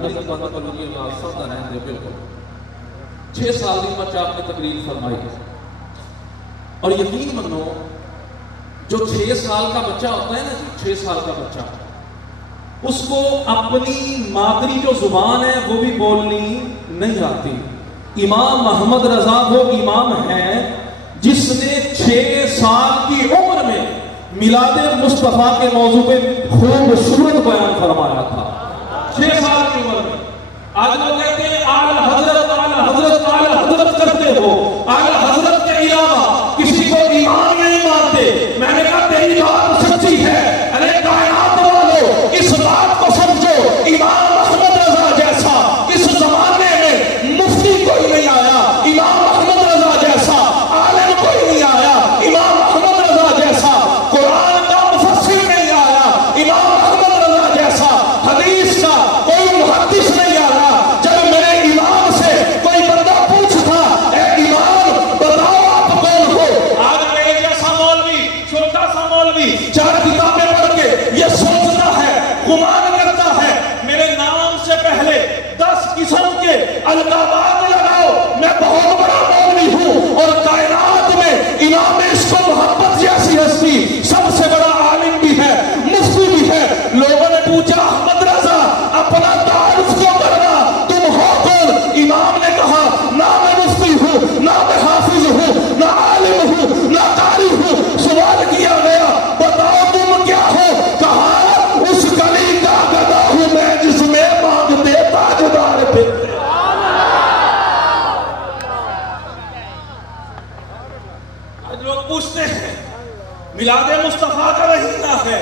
چھ سال کی عمر آپ نے تقریر فرمائی اور یقین منو جو 6 سال کا بچہ ہوتا ہے نا 6 سال کا بچہ اس کو اپنی مادری جو زبان ہے وہ بھی بولنی نہیں آتی. امام محمد رضا وہ امام ہے جس نے 6 سال کی عمر میں میلاد مصطفیٰ کے موضوع پہ خوبصورت بیان فرمایا تھا. 6 سال کی عمر میں. آج لوگ کہتے ہیں اعلیٰ حضرت اعلیٰ حضرت اعلیٰ حضرت کرتے ہو, اعلیٰ حضرت کے علاوہ کسی کو ایمان نہیں مانتے. میں نے کہا تیری بات سچی ہے, ارے کائنات والو اس بات کو سمجھو, امام محمد رضا جیسا اس زمانے میں مفتی کوئی نہیں آیا, امام محمد رضا جیسا عالم کوئی نہیں آیا, امام محمد رضا جیسا قرآن کا مفسر نہیں آیا, امام محمد رضا جیسا حدیث کا کوئی محدث نہیں آیا. جب میرے امام سے کوئی بندہ پوچھتا اے امام بتاؤ آپ کون ہو, آج میرے جیسا مولوی چھوٹا سا مولوی 4 کتابیں پڑھ کے یہ سوچتا ہے, گمان کرتا ہے میرے نام سے پہلے 10 قسم کے القابات لگاؤ, میں بہت بڑا مولوی ہوں اور کائنات میں امام عشق و محبت جیسی ہستی سب سے بڑا عالم بھی ہے, مفتی بھی ہے. لوگوں نے پوچھا احمد رضا اپنا تعارف کیوں کرنا, تم ہو کون؟ امام نے کہا نہ میں مفتی ہوں, نہ میں حافظ ہوں, نہ عالم ہوں, نہ قاری ہوں. سوال کیا گیا بتاؤ تم کیا ہو, کہا اس گلی کا گدا ہوں میں جس میں مانگتے تاجدار پھرتے. آج لوگ پوچھتے ہیں میلاد مصطفیٰ کا مہینہ ہے,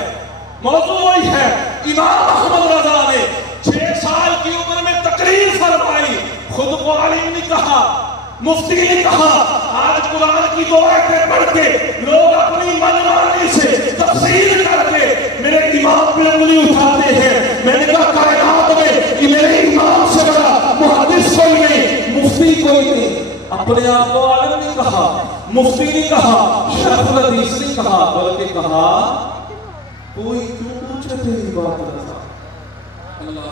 موضوع وہی ہے. امام محمد رضا نے 6 سال کی عمر میں تقریر فرمائی, خود کو عالم نہیں کہا, مفتی نے کہا. آج قرآن کی 2 آیتیں پڑھ کے لوگ اپنی منمانی سے تفسیر کر کے میرے امام پہ انگلی اٹھاتے ہیں. میں نے کہا کائنات میں میرے امام سے بڑا محدث کوئی نہیں, مفتی کوئی نہیں. اپنے آپ کو عالم نہیں کہا, مفتی نہیں کہا, شیخ الحدیث نہیں کہا, بلکہ کہا کوئی کیوں پوچھے تیری بات رضا. اللہ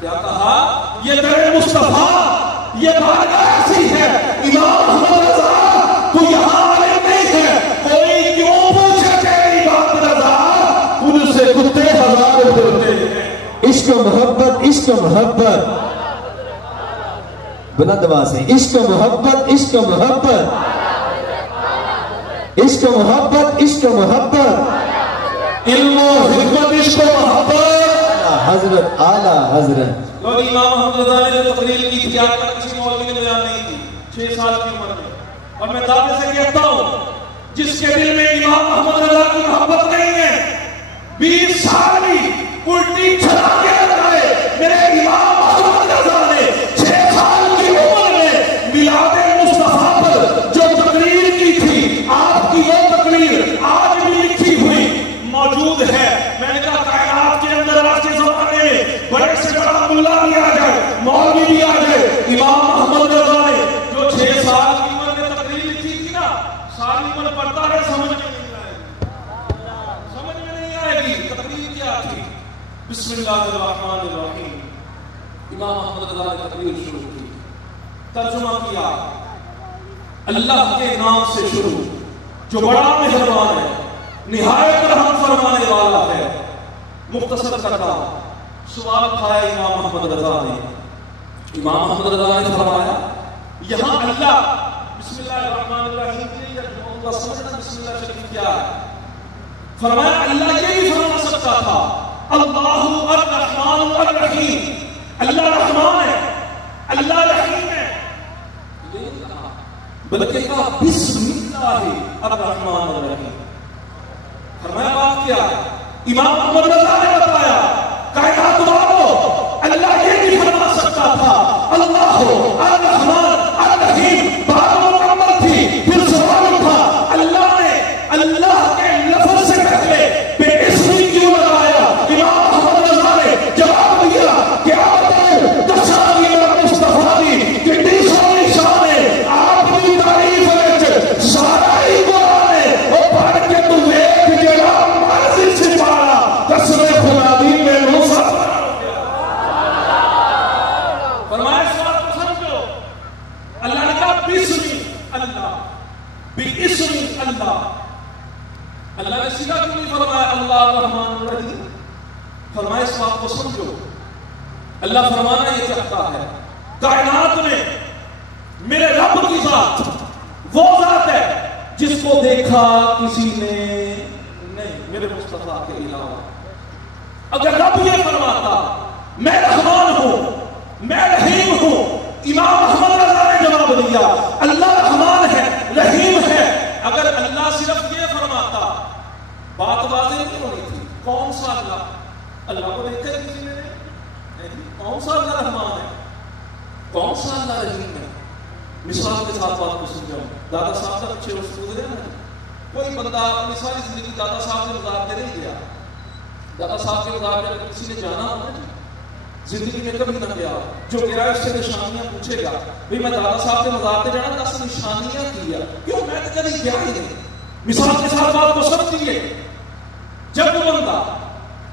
کیا کہا, یہ در مصطفیٰ یہ بارگاہ ایسی ہے, امام محمد رضا تو یہاں عالم نہیں ہے, کوئی کیوں پوچھے تیری بات رضا, ان سے کتے ہزار پھرتے ہیں. عشق و محبت, عشق و محبت, بلند آواز سے عشق و محبت, عشق و محبت, عشق و محبت, عشق و محبت, علم و حکمت عشق و محبت. حضرت اعلیٰ حضرت. اور امام محمد رضا نے جو تقریر کی تھی آج تک کسی مولوی نے بیان نہیں کی 6 سال کی عمر میں. اور میں دعوے سے کہتا ہوں جس کے دل میں امام محمد رضا کی محبت نہیں ہے 20 سال بھی الٹی چلا کے لگائے. میرے امام محمد رضا نے 6 سال کی عمر میں میلاد مصطفیٰ پر جو تقریر کی تھی, آپ کی وہ تقریر آج بھی لکھی ہوئی موجود ہے. میں نے کہا کائنات کے اندر آج کے زمانے میں بڑے سے بڑا ملا بھی آ جائے, مولوی بھی آ جائے, امام محمد رضا نے جو 6 سال کی عمر میں تقریر لکھی تھی نا, ساری عمر پڑھتا ہے سمجھ میں نہیں آئے گی, سمجھ میں نہیں آئے گی تقریر کیا تھی. بسم اللہ الرحمن الرحیم. امام محمد رضا نے تقریر شروع کی, ترجمہ کیا اللہ کے نام سے شروع جو بڑا مہربان ہے, نہایت رحم فرمانے والا ہے. مختصر کرتا ہوں. سوال اٹھایا امام محمد رضا نے. امام محمد رضا نے فرمایا یہاں اللہ بسم اللہ الرحمن الرحیم سمجھنا بسم اللہ شریف کیا ہے. فرمایا اللہ یہ بھی فرما سکتا تھا اللہ الرحمن الرحیم, اللہ رحمان ہے, اللہ رحیم ہے, بلکہ کہا بسم اللہ الرحمن الرحیم. فرمایا بات کیا ہے. امام محمد رضا نے بتایا کائنات والو اللہ یہ بھی فرما سکتا تھا اللہ الرحمن الرحیم, بات مکمل تھی. پھر سوال اٹھا اللہ نے اللہ کے لفظ سے پہلے بے اسمی کیوں لگایا. امام محمد رضا نے جواب دیا کیا بتاؤں تشانی اور مصطفیٰ کی کتنی سونی شان ہے, آپ کی تعریف ہے سارا ہی قرآن ہے, وہ پڑھ کے تو ایک جگہ مرضی سے پارا قسم اللہ نے سیدھا کیوں نہیں فرمایا اللہ الرحمن الرحیم؟ فرمایا اس بات کو سمجھو، اللہ فرمانا یہ چاہتا ہے کائنات میں میرے رب کی ذات وہ ذات ہے جس کو دیکھا کسی نے نہیں میرے مصطفیٰ کے علاوہ۔ اگر رب یہ فرماتا میں رحمان ہوں میں رحیم ہوں، امام احمد رضا نے جواب دیا اللہ رحمان ہے رحیم ہے۔ اگر اللہ صرف یہ فرماتا بات واضح نہیں ہونی تھی، کون سا اللہ؟ اللہ کو دیکھا کسی نے نہیں، کون سا اللہ رحمان ہے، کون سا اللہ رحیم ہے؟ مثال کے ساتھ بات کو سمجھاؤں، دادا صاحب کا اچھے وقت گزرے نا، کوئی بندہ اپنی ساری زندگی دادا صاحب سے گزارتے نہیں گیا، دادا صاحب کے گزار کر کسی نے جانا ہونا جی زندگی میں کبھی نہ گیا، جو گیا اس سے نشانیاں پوچھے گا بھئی میں دادا صاحب کے مزار پہ جانا 10 نشانیاں کیا، کیوں میں تو کبھی گیا ہی نہیں۔ مثال کے ساتھ بات کو سمجھیے، جب وہ بندہ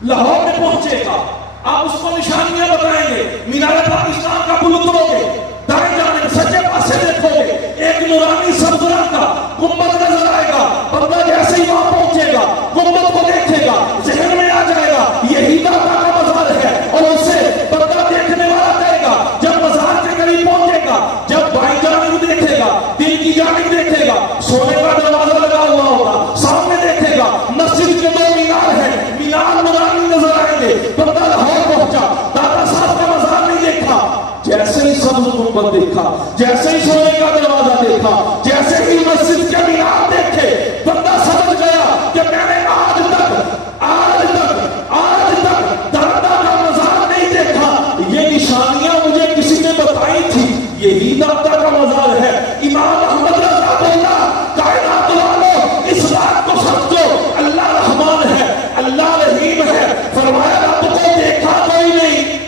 لاہور میں پہنچے گا آپ اس کو نشانیاں بتائیں گے، مینار پاکستان کا پل اترو گے، دائیں جانب سجے پاسے دیکھو گے ایک نورانی سبز رنگ کا گنبد نظر آئے گا، بندہ جیسے ہی وہاں پہنچے گا گنبد کو دیکھے گا ذہن میں آ جائے گا یہی داتا کا مزار ہے، اور اسے بندہ دیکھنے والا کہے گا جب مزار کے قریب پہنچے گا، جب بائیں جانب دیکھے گا دل کی جانب دیکھے گا سونے کا دروازہ لگا ہوا ہوگا، سامنے دیکھے گا مسجد کے 2 مینار ہیں، مینار نورانی نظر آئیں گے، بندہ لاہور پہنچا دادا صاحب کا مزار نہیں دیکھا، جیسے ہی سبز گنبد دیکھا، جیسے ہی سونے کا دروازہ دیکھا، جیسے ہی مسجد کے مینار دیکھے، بندہ سمجھ گیا کہ میں نے آج تک دادا کا مزار نہیں دیکھا، یہ نشانیاں مجھے کسی نے بتائی تھی، یہی دادا کا مزار ہے۔ امام احمد رضا بولا کائنات والوں اس بات کو سمجھو اللہ رحمان ہے اللہ رحیم ہے، فرمایا رب کو دیکھا کوئی نہیں،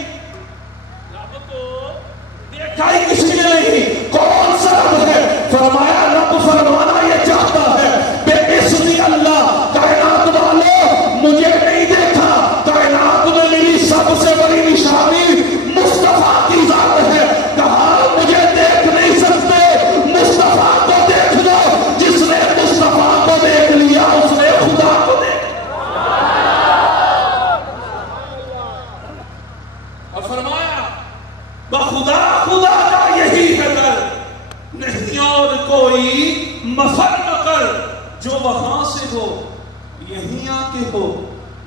کائی کسی نے نہیں، کون سا رب ہے؟ فرمایا رب فرمانا یہ چاہتا ہے بے اسمی اللہ کائنات والوں مجھے نہیں دیکھا، کائنات میں میری سب سے بڑی نشانی مصطفیٰ کی ذات ہے، کہا مجھے دیکھ نہیں سکتے مصطفیٰ کو دیکھ لو، جس نے مصطفیٰ کو دیکھ لیا اس نے خدا کو دیکھ لیا۔ اور فرمایا بخدا خدا کا یہی ہے در نہیں اور کوئی مفر مکر، جو وہاں سے ہو یہیں آ کے ہو،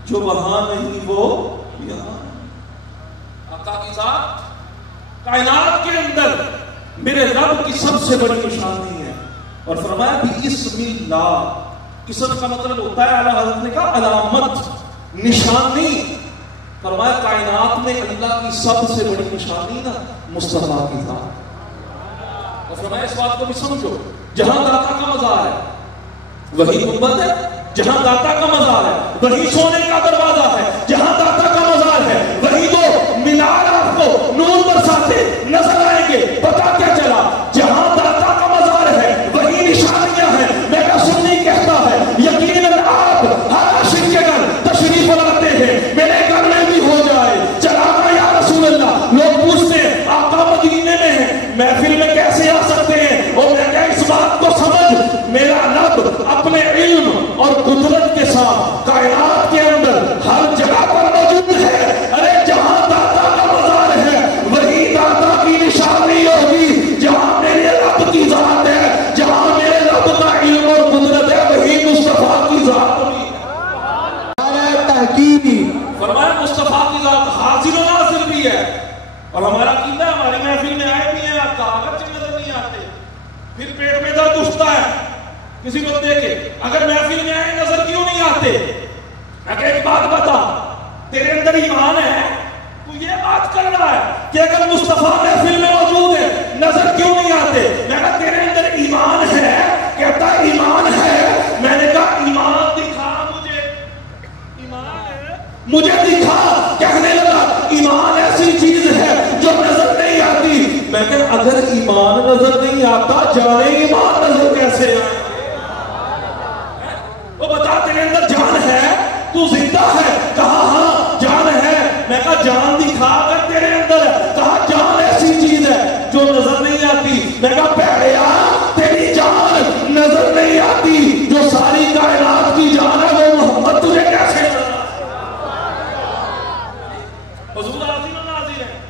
جو وہاں نہیں وہ یہاں۔ آقا کی ذات کائنات کے اندر میرے رب کی سب سے بڑی نشانی ہے، اور فرمایا بھی اسم اللہ، اسم کا مطلب ہوتا ہے اعلیٰ حضرت نے کہا علامت نشانی، فرمایا کائنات میں اللہ کی سب سے بڑی نشانی نا مصطفیٰ کی ذات، اور فرمایا اس بات کو بھی سمجھو جہاں داتا کا مزار ہے وہی گنبد ہے، جہاں داتا کا مزار ہے وہی سونے کا دروازہ ہے، جہاں داتا کا مزار ہے وہی 2 مینار آپ کو نور برساتے نظر آئیں گے۔ پتا کیا چلا؟ جہاں داتا کا مزار ہے وہی نشانیاں ہیں۔ میرا سنی کہتا ہے یقیناً آپ ہر عاشق کے گھر تشریف لاتے ہیں، میرے گھر میں بھی ہو جائے چلانا یا رسول اللہ۔ لوگ پوچھتے ہیں آقا مدینے میں ہیں محفل میں کیسے آ سکتے ہیں، اور میں کیا اس بات کو سمجھ میرا رب اپنے علم اور قدرت کے ساتھ کائنات کے اندر ہر جگہ پر موجود ہے۔ ارے جہاں داتا کا مزار ہے وہی داتا کی نشانی ہوگی، جہاں میرے رب کی ذات ہے، جہاں میرے رب کا علم اور قدرت ہے وہی مصطفیٰ کی ذات ہوگی۔ فرمایا مصطفیٰ کی ذات حاضر و ناظر بھی ہے، اور ہمارا عقیدہ ہماری محفل میں آئے بھی ہیں آپ کاغذ نظر نہیں آتے، پھر پیٹ میں درد اٹھتا ہے کسی کو دیکھے، اگر محفل میں آئے نظر کیوں نہیں آتے؟ میں کہ ایک بات بتا، تیرے اندر ایمان ہے، تو یہ بات کر رہا ہے کہ اگر مصطفیٰ محفل میں موجود ہے نظر کیوں نہیں آتے؟ میں کہا تیرے اندر ایمان ہے، کہتا ایمان ہے، میں نے کہا ایمان دکھا مجھے، ایمان ہے مجھے دکھا، کہنے لگا ایمان ایسی چیز ہے جو نظر نہیں آتی۔ میں کہ اگر ایمان نظر نہیں آتا جانے ایمان نظر کیسے آئے؟ وہ بتا تیرے اندر جان ہے، تو زندہ ہے؟ کہا ہاں جان ہے۔ میں کہا جان دکھا اگر تیرے اندر ہے، کہا جان ایسی چیز ہے جو نظر نہیں آتی۔ میں کہا بھڑیا تیری جان نظر نہیں آتی، جو ساری کائنات کی جان ہے وہ بھی ہیں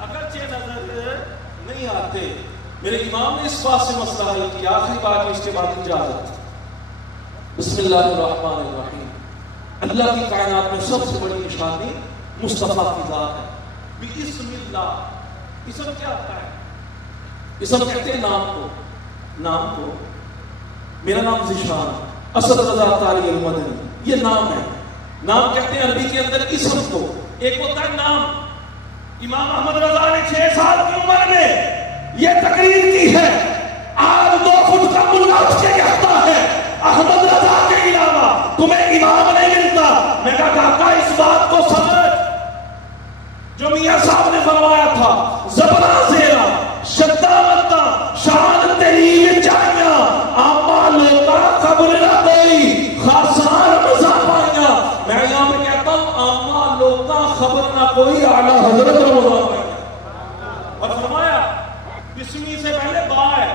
اگرچہ نظر نہیں آتے. میرے امام نے اس بات سے مسئلہ حل کیا. آخری بات اس کے بعد اجازت. بسم اللہ الرحمن الرحیم. اللہ کی کائنات میں سب سے بڑی نشانی مصطفیٰ کی ذات ہے. بسم اللہ. اسم کیا ہوتا ہے؟ اسم کہتے ہیں نام کو. میرا نام ذیشان اسد رضا طاری المدنی, یہ نام ہے. نام کہتے ہیں عربی کے اندر اسم کو. ایک ہوتا ہے نام. امام احمد رضا نے 6 سال کی عمر میں یہ تقریر کی ہے. آج 2 فٹ کا ملا اٹھ کے کہتا ہے احمد رضا کے علاوہ تمہیں امام نہیں ملتا. میں کہا اس بات کو سمجھ جو میاں صاحب نے فرمایا تھا, زبرا زیرا شدہ متا شان تیری جائیاں آما لوکا قبر نہ کوئی خاصان مزا پائیاں. میں یہاں پہ کہتا ہوں آما لوکا خبر نہ کوئی اعلیٰ حضرت رمضان پائیاں. اور فرمایا بسمی سے پہلے با ہے,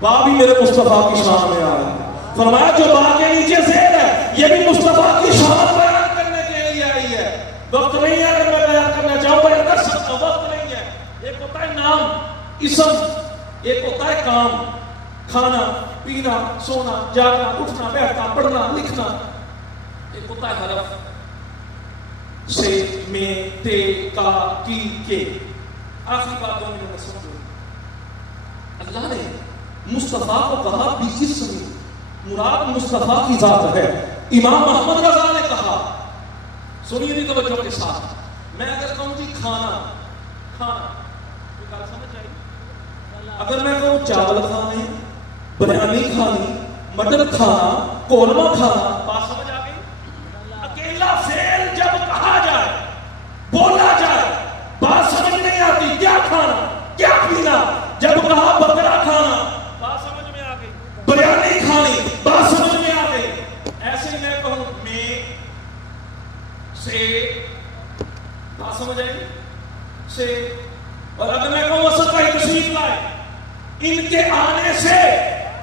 با بھی میرے مصطفیٰ کی شان میں آیا. فرمایا جو با کے نیچے زیر ہے یہ بھی مصطفیٰ کی شان بیان کرنے کے لیے آئی ہے. وقت نہیں ہے اگر میں بیان کرنا چاہوں بیان کر سکتا ہوں, وقت نہیں ہے. ایک ہوتا ہے نام اسم, ایک ہوتا ہے کام کھانا پینا سونا جاگنا اٹھنا بیٹھنا پڑھنا لکھنا. ایک ہوتا ہے حرف سے میں تے کا کی کے. آخری بات 2 منٹ میں سمجھو. اللہ نے مصطفیٰ کو کہا بسم, مراد مصطفیٰ کی ذات ہے. امام محمد رضا نے کہا, سنیے نہیں توجہ کے ساتھ, میں اگر کہوں جی کھانا کوئی سمجھ آئی؟ اگر میں کہوں چاول کھانے, بریانی کھانی, مٹن کھانا, قورمہ کھانا, بات سمجھ آ گئی؟ اکیلا فعل جب کہا جائے بولا جائے بات سمجھ نہیں آتی. کیا کھانا کیا پینا, جب کہا بکرا کھانا بات سمجھ میں آ گئی, بریانی کھانی بات سمجھ میں آ گئی. ایسے ہی میں کہوں میں سے بات سمجھ آئی سے, اور اگر میں کہوں اسد بھائی تشریف لائے, ان کے آنے سے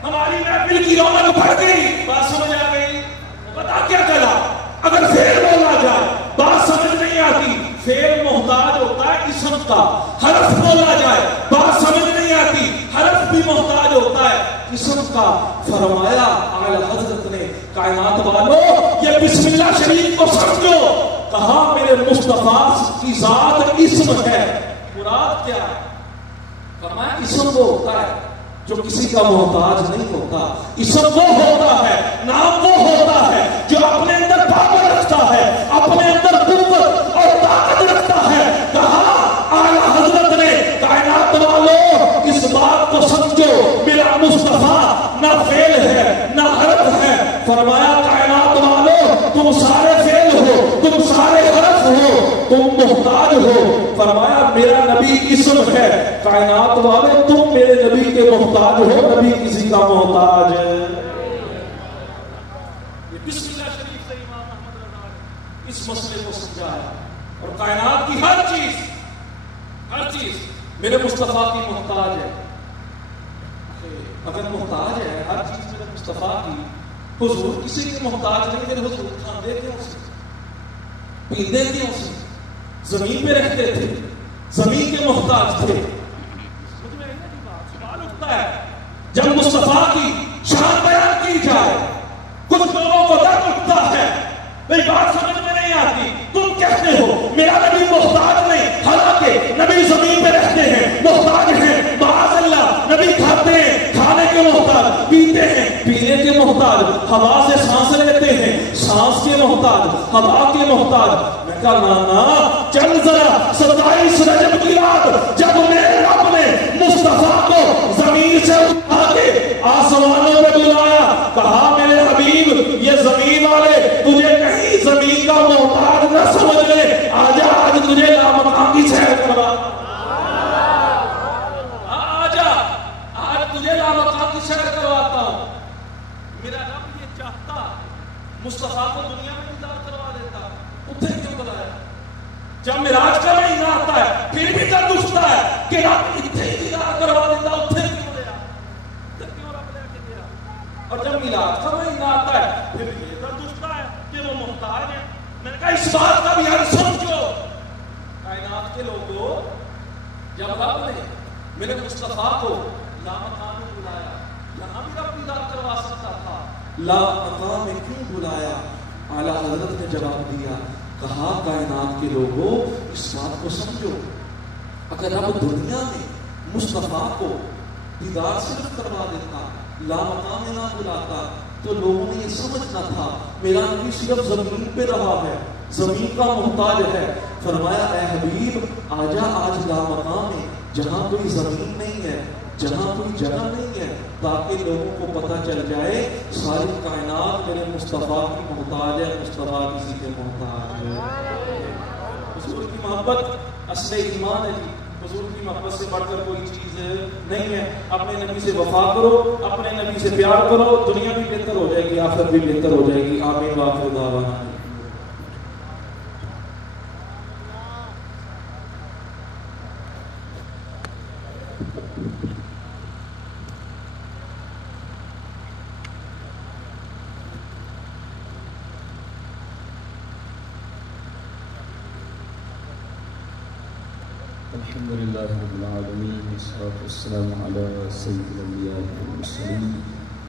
ہماری محفل کی رونق بڑھ گئی, بات سمجھ آ گئی. پتا کیا چلا؟ اگر فعل بولا جائے بات سمجھ نہیں آتی. فعل محتاج ہوتا ہے اسم کا. حرف بولا جائے بات سمجھ نہیں آتی. حرف بھی محتاج ہوتا ہے اسم کا. فرمایا اعلی حضرت نے کائنات والوں یہ بسم اللہ شریف کو سمجھو. کہا میرے مصطفیٰ کی ذات اسم ہے. مراد کیا ہے؟ فرمایا اسم وہ ہوتا ہے جو کسی کا محتاج نہیں ہوتا. اسم وہ ہوتا ہے, نام وہ ہوتا ہے جو اپنے اندر پاور رکھتا ہے, اپنے اندر قوت اور طاقت رکھتا ہے. کہا اعلیٰ حضرت نے کائنات والوں اس بات کو سمجھو میرا مصطفیٰ نہ فعل ہے نہ حرف ہے. فرمایا کائنات والوں تم سارے فعل ہو, تم سارے حرف ہو, تم محتاج ہو. فرمایا میرا نبی اسم ہے. کائنات والے تم میرے نبی کے محتاج ہو, نبی کسی کا محتاج ہے. بسم اللہ شریف سے امام احمد رضا نے اس مسئلے کو سمجھایا. اور کائنات کی ہر چیز میرے مصطفیٰ کی محتاج ہے. اگر محتاج ہے ہر چیز میرے مصطفیٰ کی, حضور کسی کے محتاج نہیں. میرے حضور کھاندے کیوں سے, پیندے کیوں سے, زمین پہ رہتے تھے, زمین کے محتاج تھے. سوال اٹھتا ہے جب مصطفیٰ کی شان بیان کی جائے کچھ لوگوں کو درد اٹھتا ہے, میری بات سمجھ میں نہیں آتی. تم کہتے ہو میرا نبی محتاج نہیں, حالانکہ نبی زمین پہ رہتے ہیں محتاج ہیں. معاذ اللہ نبی کھاتے ہیں کھانے کے محتاج, پیتے ہیں پینے کے محتاج, ہوا سے سانس لیتے ہیں سانس کے محتاج, ہوا کے محتاج. میں کہا نانا چل ذرا 27 رجب کی رات جب میرے رب نے مصطفیٰ کو زمین سے اٹھا کے آسمانوں میں بلایا, کہا میرے حبیب یہ زمین والے تجھے کہیں زمین کا محتاج نہ سمجھ لے, آجا آج تجھے لامکان کی سیر کروا, آجا آج تجھے لامکان کی سیر کرواتا ہوں. میرا رب یہ چاہتا مصطفیٰ کو دنیا میں دیدار کروا دیتا, اتنے کیوں بلایا؟ جب معراج کا مہینہ آتا ہے پھر کائنات کے لوگوں، جب رب نے میرے مصطفیٰ کو لامقام میں بلایا، یہاں بھی رب دیدار کروا سکتا تھا، لامقام میں کیوں بلایا؟ اعلیٰ حضرت نے جواب دیا، کہا کائنات کے لوگوں اس بات کو سمجھو، اگر رب دنیا میں مصطفیٰ کو دیدار صرف کروا دیتا، لامقام میں نہ بلاتا، تو لوگوں نے یہ سمجھنا تھا میرا نبی صرف زمین پہ رہا ہے، زمین کا محتاج ہے۔ فرمایا اے حبیب آجا آج لامقام میں، جہاں کوئی زمین نہیں ہے، جہاں کوئی جگہ نہیں ہے، تاکہ لوگوں کو پتہ چل جائے ساری کائنات میرے مصطفیٰ کی محتاج ہے، مصطفیٰ کسی کے محتاج ہے۔ حضور کی محبت اصل ایمان ہے جی، حضور کی محبت سے بڑھ کر کوئی چیز نہیں ہے۔ اپنے نبی سے وفا کرو، اپنے نبی سے پیار کرو، دنیا بھی بہتر ہو جائے گی، آخرت بھی بہتر ہو جائے گی۔ آمین وآخر دعوانا۔ الحمد لله رب العالمين والصلاة والسلام على سيد الأنبياء والمرسلين